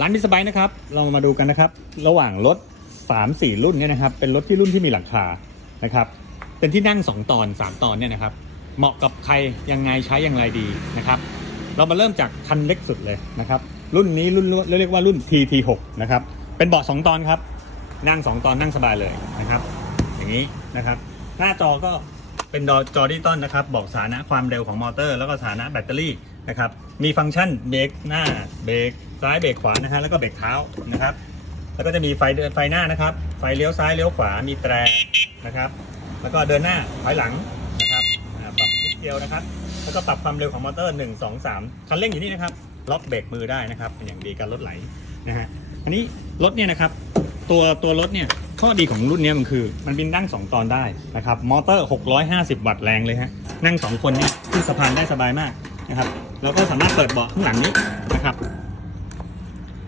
ร้านมิสบายนะครับ เรามาดูกันนะครับ ระหว่างรถ 3 4 รุ่นเนี่ยนะครับ เป็นรถที่รุ่นที่มีหลังคานะครับ เป็นที่นั่ง 2 ตอน 3 ตอนเนี่ยนะครับ เหมาะกับใครยังไงใช้อย่างไรดีนะครับ เรามาเริ่มจากคันเล็กสุดเลยนะครับ รุ่นนี้รุ่นเรียกว่ารุ่น TT6 นะครับ เป็นเบาะ2ตอนครับ นั่ง 2 ตอนนั่งสบายเลยนะครับ อย่างนี้นะครับ หน้าจอก็ เป็นจอดิจิตอลนะครับบอกสถานะความเร็วของมอเตอร์ แล้วก็สถานะแบตเตอรี่นะครับมีฟังก์ชันเบรกหน้าเบรกซ้ายเบรกขวานะฮะแล้วก็เบรกเท้านะครับแล้วก็จะมีไฟเดินไฟหน้านะครับ ไฟเลี้ยวซ้ายเลี้ยวขวามีแตรนะครับ แล้วก็เดินหน้าถอยหลังนะครับปรับนิดเดียวนะครับ แล้วก็ปรับความเร็วของมอเตอร์ 1 2 3 คันเร่งอยู่นี่นะครับล็อกเบรกมือได้นะครับเป็นอย่างดีการลดไหลนะฮะอันนี้รถเนี่ยนะครับ ตัวตัวรถเนี่ย ข้อดีของรุ่นนี้มันคือ มันบินนั่ง 2 ตอนได้นะครับ มอเตอร์ 650 วัตต์แรงเลยฮะ นั่ง 2 คนเนี่ยขึ้นสะพานได้สบายมากนะครับ แล้วก็สามารถเปิดเบาะข้างหลังนี้นะครับ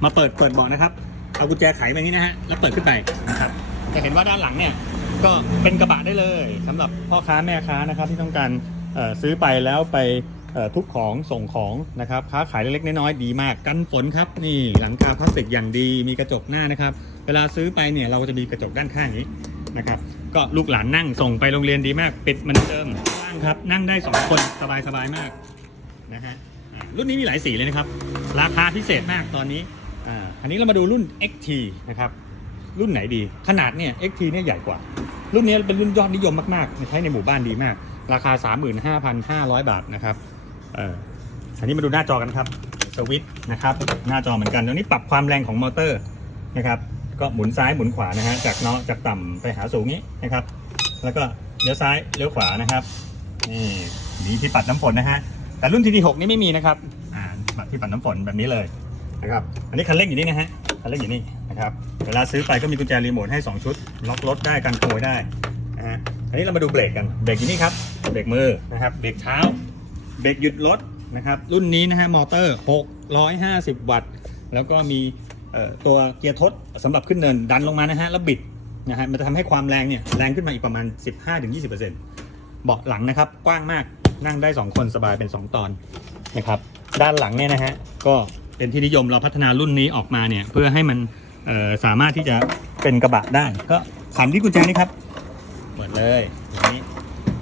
มาเปิดเปิดเบาะนะครับ เอากุญแจไขมานี้นะฮะ แล้วเปิดขึ้นไปนะครับ จะเห็นว่าด้านหลังเนี่ย ก็เป็นกระบะได้เลยสำหรับพ่อค้าแม่ค้านะครับที่ต้องการซื้อไปแล้วไปทุกของส่งของนะครับค้าขายเล็กๆน้อยๆดีมากกันฝนครับ นี่หลังคาพลาสติกอย่างดีมีกระจกหน้านะครับ เวลาซื้อไปเนี่ยเราก็จะมีกระจกด้านข้างนี้นะครับ ก็ลูกหลานนั่งส่งไปโรงเรียนดีมาก ปิดมันเดิมว่างครับ นั่งได้สองคนสบายๆมากนะฮะรุ่นนี้มีหลายสีเลยนะครับ ราคาพิเศษมากตอนนี้อ่าอันนี้เรามาดูรุ่น XT นะครับรุ่นไหนดี ขนาดเนี่ย XT เนี่ยใหญ่กว่า รุ่นนี้เป็นรุ่นยอดนิยมมากๆใช้ในหมู่บ้านดีมาก ราคา 35,500 บาทนะครับเอ่ออันนี้มาดูหน้าจอกันครับสวิตช์นะครับหน้าจอเหมือนกันตรงนี้ปรับความแรงของมอเตอร์นะครับ ก็หมุนซ้ายหมุนขวานะฮะจากเนาะจากต่ำไปหาสูงนี้นะครับ แล้วก็เลี้ยวซ้ายเลี้ยวขวานะครับนี่มีที่ปัดน้ำฝนนะฮะแต่รุ่น TT6 นี่ไม่มีนะครับอ่าปัดที่ปัดน้ำฝนแบบนี้เลยนะครับอันนี้คันเร่งอยู่นี่นะฮะคันเร่งอยู่นี่นะครับเวลาซื้อไปก็มีกุญแจรีโมทให้ 2 ชุด ล็อกรถได้กันโมยได้นะฮะอันนี้เรามาดูเบรกกันเบรกอยู่นี่ครับเบรกมือนะครับเบรกเท้าเบรกหยุดรถนะครับรุ่นนี้นะฮะมอเตอร์ 650 วัตต์ แล้วก็มี ตัวเกียร์ทดสำหรับขึ้นเนินดันลงมานะฮะแล้วบิดนะฮะมันจะทำให้ความแรงเนี่ยแรงขึ้นมาอีกประมาณ 15-20%เบาะหลังนะครับกว้างมากนั่งได้ 2 คนสบายเป็น 2 ตอนนะครับด้านหลังเนี่ยนะฮะก็เป็นที่นิยมเราพัฒนารุ่นนี้ออกมาเนี่ยเพื่อให้มันสามารถที่จะเป็นกระบะได้ ก็ขันที่กุญแจนี่ครับเปิดเลยอย่างนี้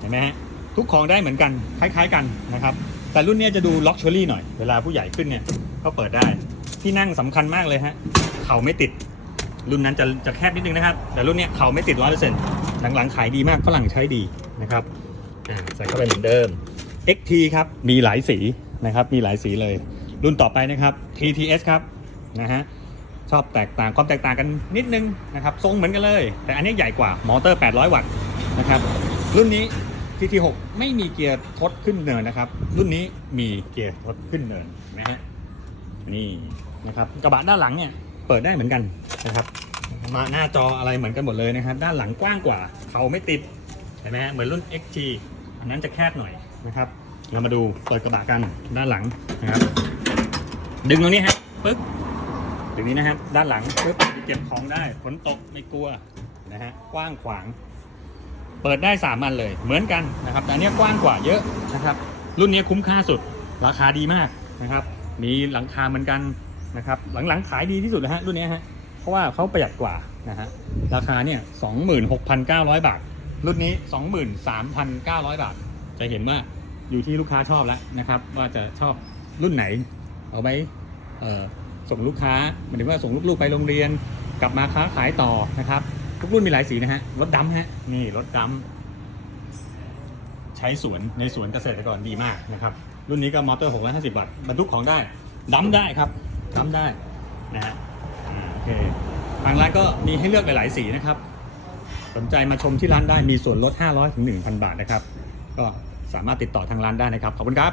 เห็นไหมฮะทุกของได้เหมือนกันคล้าย ๆ กันนะครับแต่รุ่นนี้จะดูล็อกเชอรี่หน่อยเวลาผู้ใหญ่ขึ้นเนี่ยก็เปิดได้ ที่นั่งสำคัญมากเลยฮะ เข่าไม่ติด รุ่นนั้นจะจะแคบนิดนึงนะครับ แต่รุ่นเนี้ยเข่าไม่ติดร้อยเปอร์เซ็นต์หลังๆขายดีมากฝรั่งใช้ดีนะครับใส่เข้าไปเหมือนเดิม XT ครับมีหลายสีนะครับมีหลายสีเลย รุ่นต่อไปนะครับ TTS ครับนะฮะชอบแตกต่างความแตกต่างกันนิดนึงนะครับทรงเหมือนกันเลย แต่อันนี้ใหญ่กว่ามอเตอร์ 800 วัตต์นะครับรุ่นนี้ TT6 ไม่มีเกียร์ทดขึ้นเนินนะครับ รุ่นนี้มีเกียร์ทดขึ้นเนินนะฮะ นี่นะครับกระบะด้านหลังเนี่ยเปิดได้เหมือนกันนะครับมาหน้าจออะไรเหมือนกันหมดเลยนะครับ ด้านหลังกว้างกว่าเขาไม่ติดเห็นไหมฮะเหมือนรุ่น XT อันนั้นจะแคบหน่อยนะครับ เรามาดูเปิดกระบะกันด้านหลังนะครับ ดึงตรงนี้ฮะปึ๊บดึงนี้นะครับ ด้านหลังปึ๊บเก็บของได้ฝนตกไม่กลัวนะฮะกว้างขวาง เปิดได้สามอันเลย เหมือนกันนะครับแต่อันเนี้ยกว้างกว่าเยอะนะครับ รุ่นนี้คุ้มค่าสุดราคาดีมากนะครับ มีหลังคาเหมือนกันนะครับ หลังๆขายดีที่สุดนะฮะรุ่นนี้ฮะ เพราะว่าเขาประหยัดกว่านะฮะ ราคาเนี่ยสองหมื่นหกพันเก้าร้อยบาท รุ่นนี้สองหมื่นสามพันเก้าร้อยบาท จะเห็นว่าอยู่ที่ลูกค้าชอบแล้วนะครับ ว่าจะชอบรุ่นไหน เอาไว้ส่งลูกค้าหมายถึงว่าส่งลูกๆไปโรงเรียน กลับมาค้าขายต่อนะครับ ทุกรุ่นมีหลายสีนะฮะ รถดำฮะ นี่รถดำ ช้สวนในสวนเกษตรกรดีมากนะครับ รุ่นนี้ก็มอเตอร์ 650 วัตต์บรรทุกของได้ดั้มได้ครับดั้มได้นะฮะโอเคทางร้านก็มีให้เลือกหลายๆสีนะครับ สนใจมาชมที่ร้านได้มีส่วนลด 500ถึง1,000 บาทนะครับ ก็สามารถติดต่อทางร้านได้นะครับ ขอบคุณครับ